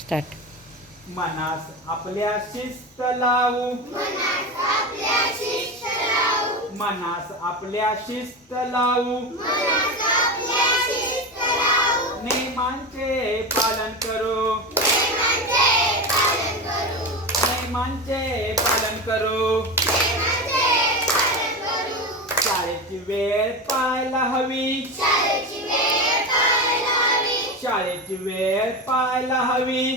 Start मनास आपल्या शिस्त लावू. मनास आपल्या शिस्त लावू. नियमांचे पालन करू. नियमांचे पालन करू. शाळेची वेळ पाहायला हवी. शाळेची वेळ पाहायला हवी.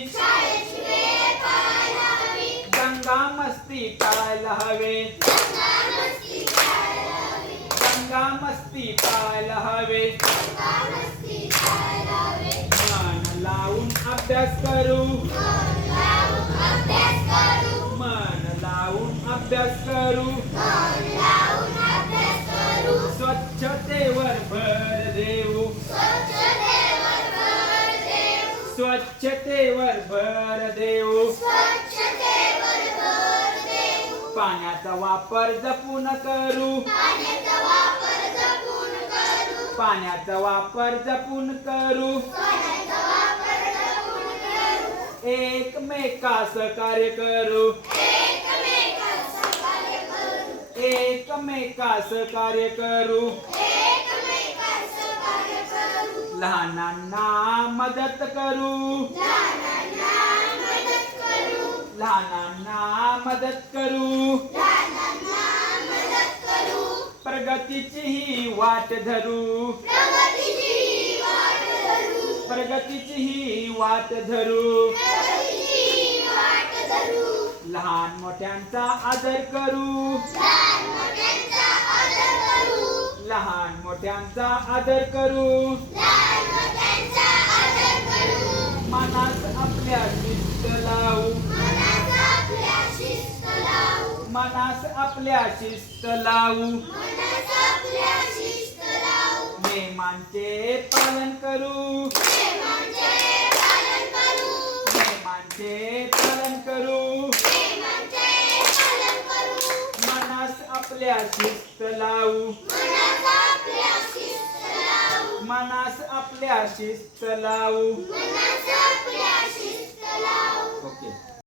दंगा मस्ती टाळायला हवे. दंगा मस्ती टाळायला हवे. मन लावून अभ्यास करू. मन लावून अभ्यास करू. स्वच्छतेवर भर देऊ. पाण्याचा वापर जपून करू. पाण्याचा वापर जपून करू. एकमेकास कार्य करू. एकमेकास कार्य करू. लहानांना मदत करू. लहानांना मदत करू. प्रगतीची ही वाट धरू. प्रगतीची ही वाट धरू. लहान मोठ्यांचा आदर करू. लहान मोठ्यांचा आदर करू. मनास आपल्या शिस्त लावू. मनास आपल्या शिस्त लावू. नियमांचे पालन करू. नियमांचे पालन करू. मनास आपल्या शिस्त लावू. आपल्या शिस्त लावू